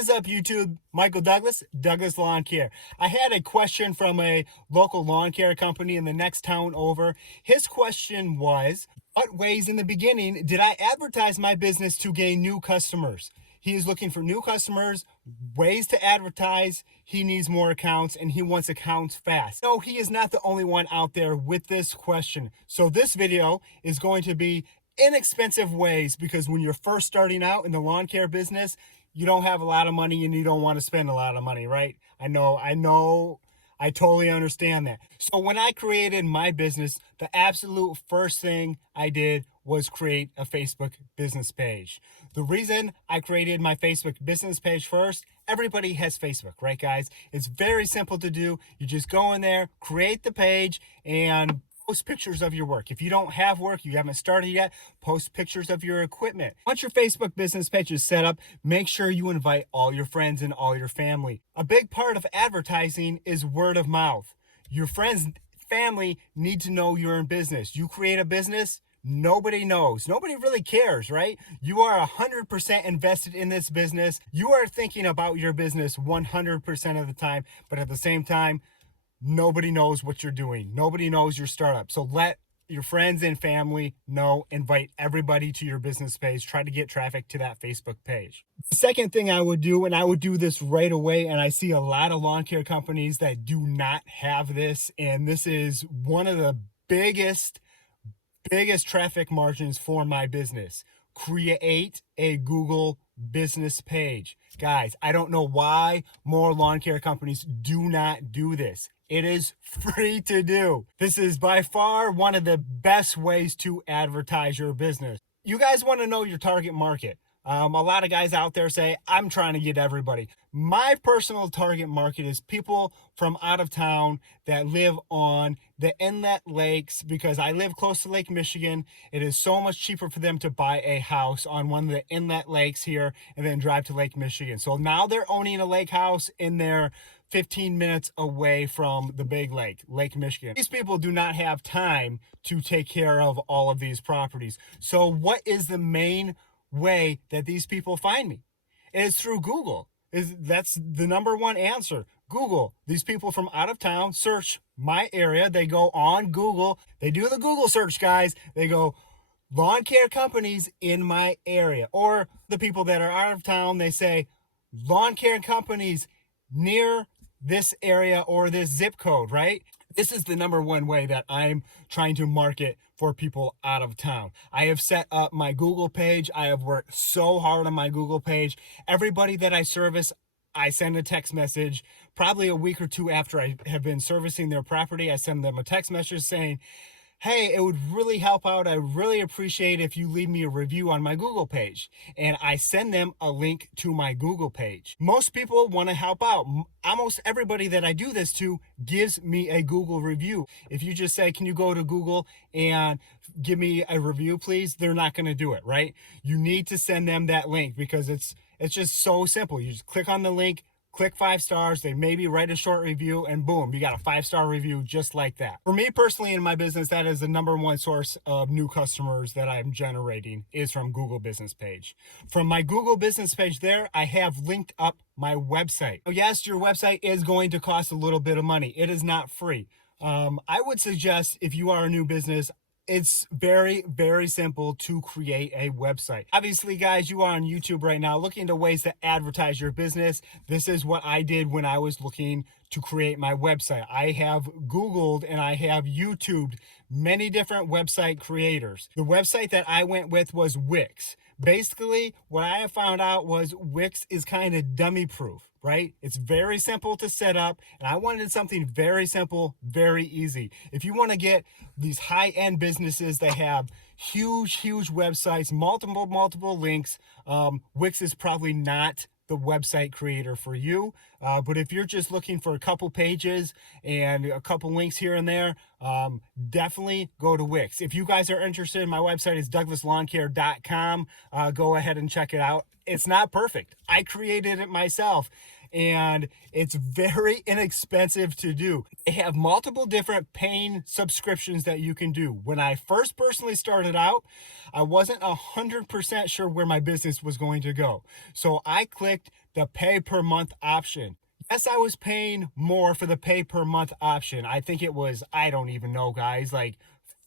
is up, YouTube? Michael Douglas, Douglas Lawn Care. I had a question from a local lawn care company in the next town over. His question was, what ways in the beginning did I advertise my business to gain new customers? He is looking for new customers, ways to advertise. He needs more accounts and he wants accounts fast. No, he is not the only one out there with this question. So this video is going to be inexpensive ways, because when you're first starting out in the lawn care business, you don't have a lot of money and you don't want to spend a lot of money, right? I know, I totally understand that. So when I created my business, the absolute first thing I did was create a Facebook business page. The reason I created my Facebook business page first, everybody has Facebook, right guys? It's very simple to do. You just go in there, create the page, and post pictures of your work. If you don't have work, you haven't started yet, post pictures of your equipment. Once your Facebook business page is set up, make sure you invite all your friends and all your family. A big part of advertising is word of mouth. Your friends, family need to know you're in business. You create a business, nobody knows. Nobody really cares, right? You are 100% invested in this business. You are thinking about your business 100% of the time, but at the same time, nobody knows what you're doing. Nobody knows your startup. So let your friends and family know. Invite everybody to your business page. Try to get traffic to that Facebook page. The second thing I would do, and I would do this right away, and I see a lot of lawn care companies that do not have this, and this is one of the biggest traffic margins for my business. Create a Google business page. Guys, I don't know why more lawn care companies do not do this. It is free to do. This is by far one of the best ways to advertise your business. You guys want to know your target market. A lot of guys out there say, I'm trying to get everybody. My personal target market is people from out of town that live on the inlet lakes, because I live close to Lake Michigan. It is so much cheaper for them to buy a house on one of the inlet lakes here and then drive to Lake Michigan. So now they're owning a lake house in their 15 minutes away from the big lake, Lake Michigan. These people do not have time to take care of all of these properties. So what is the main way that these people find me? It is through Google. That's the number one answer. Google. These people from out of town search my area. They go on Google. They do the Google search, guys. They go lawn care companies in my area. Or the people that are out of town, they say lawn care companies near this area or this zip code, right? This is the number one way that I'm trying to market for people out of town. I have set up my Google page. I have worked so hard on my Google page. Everybody that I service, I send a text message. Probably a week or two after I have been servicing their property, I send them a text message saying, hey, it would really help out. I really appreciate if you leave me a review on my Google page. And I send them a link to my Google page. Most people want to help out. Almost everybody that I do this to gives me a Google review. If you just say, can you go to Google and give me a review, please? They're not going to do it, right? You need to send them that link, because it's just so simple. You just click on the link, click 5 stars, they maybe write a short review, and boom, you got a 5-star review just like that. For me personally in my business, that is the number one source of new customers that I'm generating, is from Google business page. From my Google business page there, I have linked up my website. Yes, your website is going to cost a little bit of money. It is not free. I would suggest, if you are a new business, it's very, very simple to create a website. Obviously, guys, you are on YouTube right now looking into ways to advertise your business. This is what I did when I was looking to create my website. I have Googled and I have YouTubed many different website creators. The website that I went with was Wix. Basically, what I have found out was Wix is kind of dummy proof, right? It's very simple to set up, and I wanted something very simple, very easy. If you want to get these high-end businesses that have huge websites, multiple links, Wix is probably not the website creator for you. But if you're just looking for a couple pages and a couple links here and there, definitely go to Wix. If you guys are interested, my website is douglaslawncare.com. Go ahead and check it out. It's not perfect. I created it myself, and it's very inexpensive to do. They have multiple different paying subscriptions that you can do. When I first personally started out, I wasn't 100% sure where my business was going to go. So I clicked the pay per month option. Yes, I was paying more for the pay per month option. I think it was, I don't even know, guys, like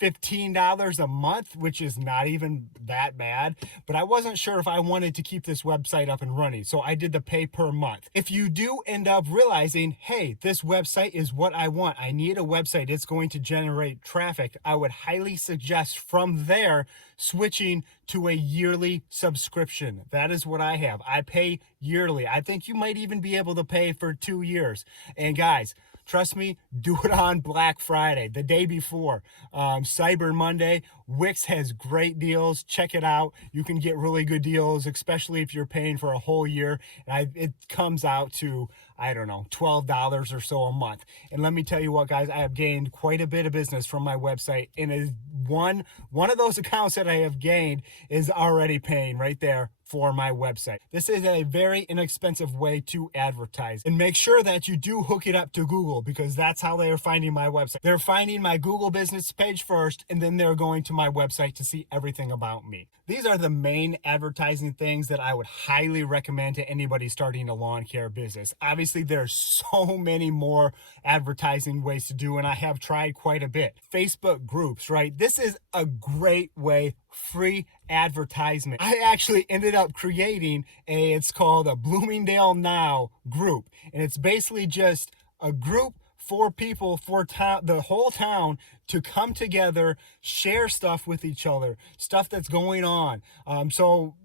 $15 a month, which is not even that bad, but I wasn't sure if I wanted to keep this website up and running, so I did the pay per month. If you do end up realizing, hey, this website is what I want, I need a website, it's going to generate traffic, I would highly suggest from there switching to a yearly subscription. That is what I have. I pay yearly. I think you might even be able to pay for 2 years. And guys, trust me, do it on Black Friday, the day before. Cyber Monday, Wix has great deals. Check it out. You can get really good deals, especially if you're paying for a whole year. And it comes out to, I don't know, $12 or so a month. And let me tell you what, guys, I have gained quite a bit of business from my website. And one of those accounts that I have gained is already paying right there for my website. This is a very inexpensive way to advertise, and make sure that you do hook it up to Google, because that's how they are finding my website. They're finding my Google business page first, and then they're going to my website to see everything about me. These are the main advertising things that I would highly recommend to anybody starting a lawn care business. Obviously, there's so many more advertising ways to do, and I have tried quite a bit. Facebook groups, right? This is a great way, free advertisement. I actually ended up creating it's called a Bloomingdale Now group, and it's basically just a group for people, for the whole town to come together, share stuff with each other, stuff that's going on. So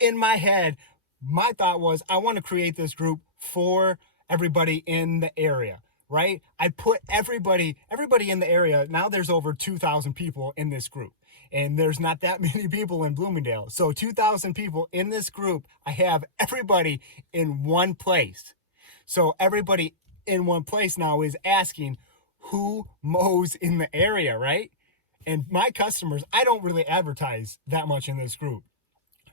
in my head, my thought was, I want to create this group for everybody in the area, right? I put everybody in the area. Now there's over 2,000 people in this group, and there's not that many people in Bloomingdale. So 2,000 people in this group. I have everybody in one place. So everybody in one place now is asking, who mows in the area, right? And my customers, I don't really advertise that much in this group.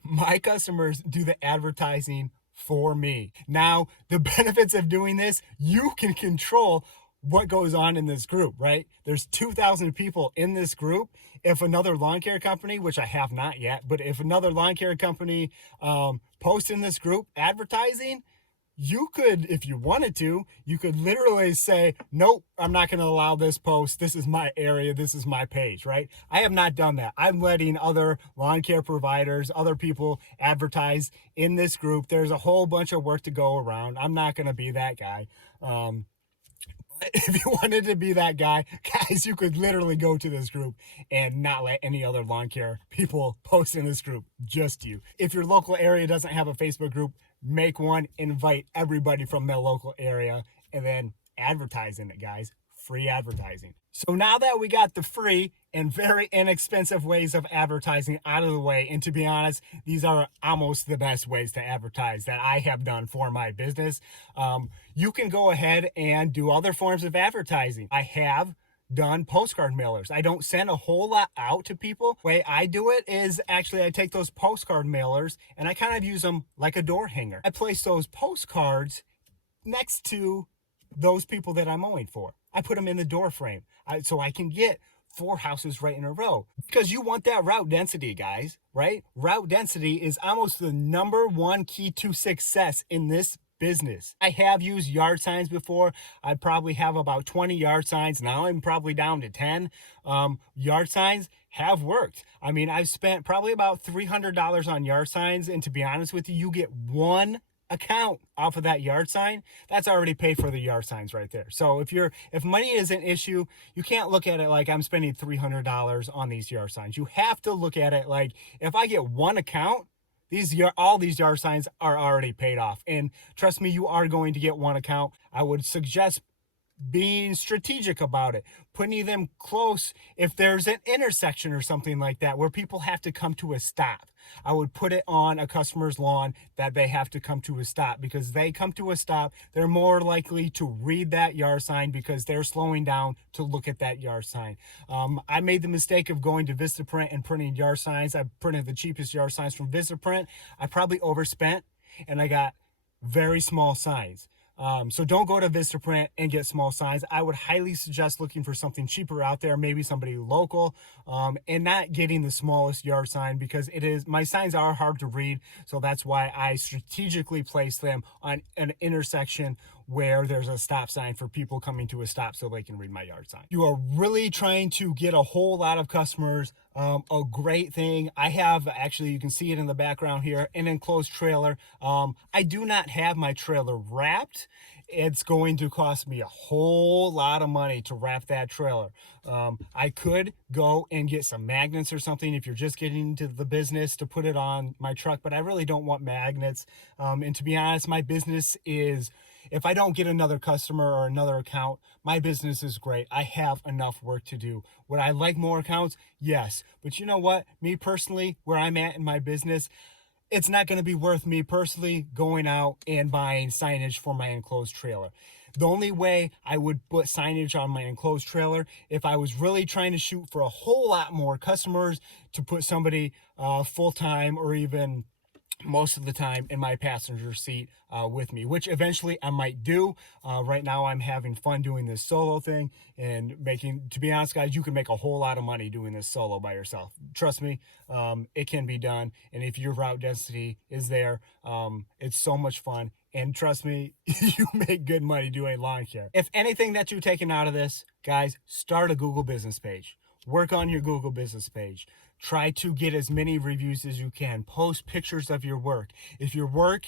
My customers do the advertising for me. Now, the benefits of doing this, you can control what goes on in this group, right? There's 2,000 people in this group. If another lawn care company, which I have not yet, but if another lawn care company posts in this group advertising, you could, if you wanted to, you could literally say, nope, I'm not going to allow this post. This is my area. This is my page, right? I have not done that. I'm letting other lawn care providers, other people advertise in this group. There's a whole bunch of work to go around. I'm not going to be that guy. If you wanted to be that guy, guys, you could literally go to this group and not let any other lawn care people post in this group, just you. If your local area doesn't have a Facebook group, make one, invite everybody from that local area, and then advertise in it, guys. Free advertising. So now that we got the free and very inexpensive ways of advertising out of the way, and to be honest, these are almost the best ways to advertise that I have done for my business, you can go ahead and do other forms of advertising. I have done postcard mailers. I don't send a whole lot out to people. The way I do it is actually I take those postcard mailers and I kind of use them like a door hanger. I place those postcards next to those people that I'm mowing for. I put them in the door frame so I can get 4 houses right in a row, because you want that route density, guys, right? Route density is almost the #1 key to success in this business. I have used yard signs before. I probably have about 20 yard signs. Now I'm probably down to 10. Yard signs have worked. I mean, I've spent probably about $300 on yard signs, and to be honest with you, you get one account off of that yard sign. That's already paid for the yard signs right there. So if money is an issue, you can't look at it like I'm spending $300 on these yard signs. You have to look at it like, if I get one account, all these yard signs are already paid off. And trust me, you are going to get one account. I would suggest being strategic about it, putting them close. If there's an intersection or something like that where people have to come to a stop, I would put it on a customer's lawn that they have to come to a stop, because they come to a stop, they're more likely to read that yard sign because they're slowing down to look at that yard sign. I made the mistake of going to Vistaprint and printing yard signs. I printed the cheapest yard signs from Vistaprint. I probably overspent and I got very small signs. So don't go to Vistaprint and get small signs. I would highly suggest looking for something cheaper out there, maybe somebody local, and not getting the smallest yard sign, because my signs are hard to read. So that's why I strategically place them on an intersection where there's a stop sign for people coming to a stop so they can read my yard sign. You are really trying to get a whole lot of customers. A great thing, I have, actually, you can see it in the background here, an enclosed trailer. I do not have my trailer wrapped. It's going to cost me a whole lot of money to wrap that trailer. I could go and get some magnets or something if you're just getting into the business to put it on my truck, but I really don't want magnets. And to be honest, my business is, if I don't get another customer or another account, my business is great. I have enough work to do. Would I like more accounts? Yes. But you know what? Me personally, where I'm at in my business, it's not going to be worth me personally going out and buying signage for my enclosed trailer. The only way I would put signage on my enclosed trailer, if I was really trying to shoot for a whole lot more customers, to put somebody full-time or even most of the time in my passenger seat with me, which eventually I might do. Right now I'm having fun doing this solo thing and to be honest, guys, you can make a whole lot of money doing this solo by yourself. Trust me, it can be done. And if your route density is there, it's so much fun. And trust me, you make good money doing lawn care. If anything that you're taking out of this, guys, start a Google business page. Work on your Google business page. Try to get as many reviews as you can. Post pictures of your work. If your work,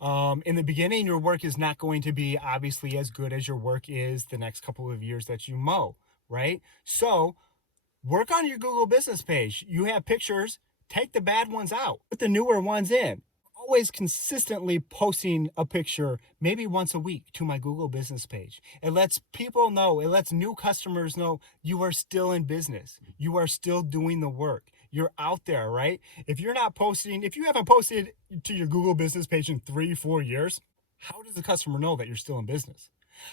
in the beginning, your work is not going to be obviously as good as your work is the next couple of years that you mow, right? So work on your Google business page. You have pictures, take the bad ones out, put the newer ones in. Always consistently posting a picture maybe once a week to my Google business page. It lets people know, it lets new customers know you are still in business. You are still doing the work. You're out there, right? If you're not posting, if you haven't posted to your Google business page in 3-4 years, how does the customer know that you're still in business?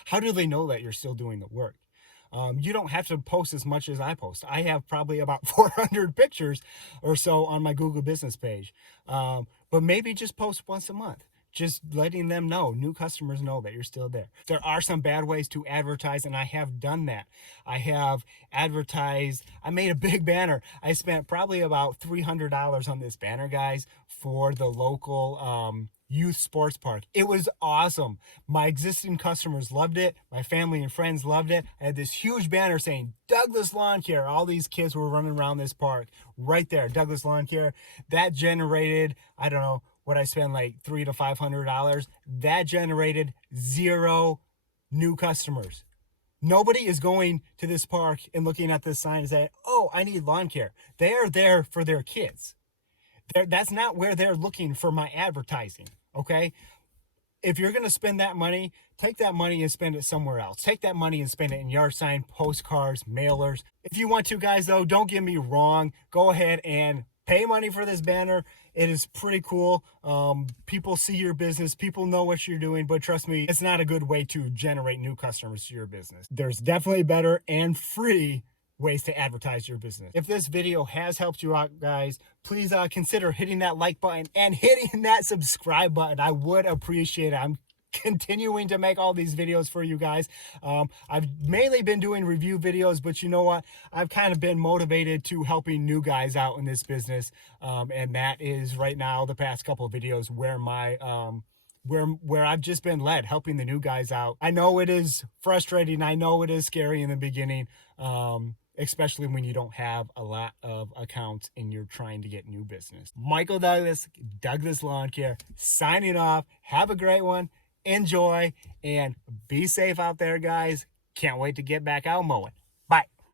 How do they know that you're still doing the work? You don't have to post as much as I post. I have probably about 400 pictures or so on my Google business page. But maybe just post once a month, just letting them know, new customers know that you're still there. There are some bad ways to advertise, and I have done that. I have advertised, I made a big banner. I spent probably about $300 on this banner, guys, for the local youth sports park. It was awesome. My existing customers loved it. My family and friends loved it. I had this huge banner saying Douglas Lawn Care. All these kids were running around this park right there, Douglas Lawn Care. That generated, I don't know what I spent, like $300 to $500. That generated 0 new customers. Nobody is going to this park and looking at this sign and saying, oh, I need lawn care. They are there for their kids. That's not where they're looking for my advertising, okay? If you're going to spend that money, take that money and spend it somewhere else. Take that money and spend it in yard sign, postcards, mailers. If you want to, guys, though, don't get me wrong. Go ahead and pay money for this banner. It is pretty cool. People see your business. People know what you're doing. But trust me, it's not a good way to generate new customers to your business. There's definitely better and free ways to advertise your business. If this video has helped you out, guys, please consider hitting that like button and hitting that subscribe button. I would appreciate it. I'm continuing to make all these videos for you guys. I've mainly been doing review videos, but you know what? I've kind of been motivated to helping new guys out in this business. And that is right now the past couple of videos where my where I've just been led, helping the new guys out. I know it is frustrating. I know it is scary in the beginning. Especially when you don't have a lot of accounts and you're trying to get new business. Michael Douglas, Douglas Lawn Care, signing off. Have a great one. Enjoy and be safe out there, guys. Can't wait to get back out mowing.